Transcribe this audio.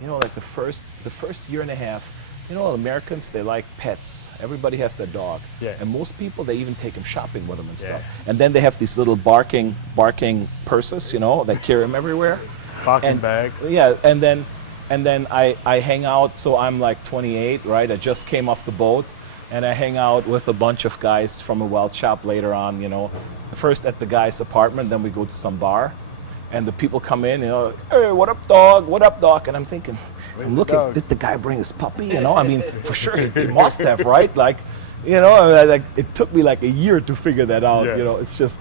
like the first year and a half, Americans, they like pets. Everybody has their dog. Yeah. And most people, they even take them shopping with them and stuff. Yeah. And then they have these little barking purses, that carry them everywhere. Barking And- bags. Yeah, and then I hang out, so I'm like 28, right? I just came off the boat, and I hang out with a bunch of guys from a weld shop later on, first at the guy's apartment, then we go to some bar, and the people come in, hey, what up, dog? What up, dog? And I'm thinking, Where's I'm the looking, dog? did the guy bring his puppy? I mean, for sure he must have, right? Like, it took me like a year to figure that out. Yeah. It's just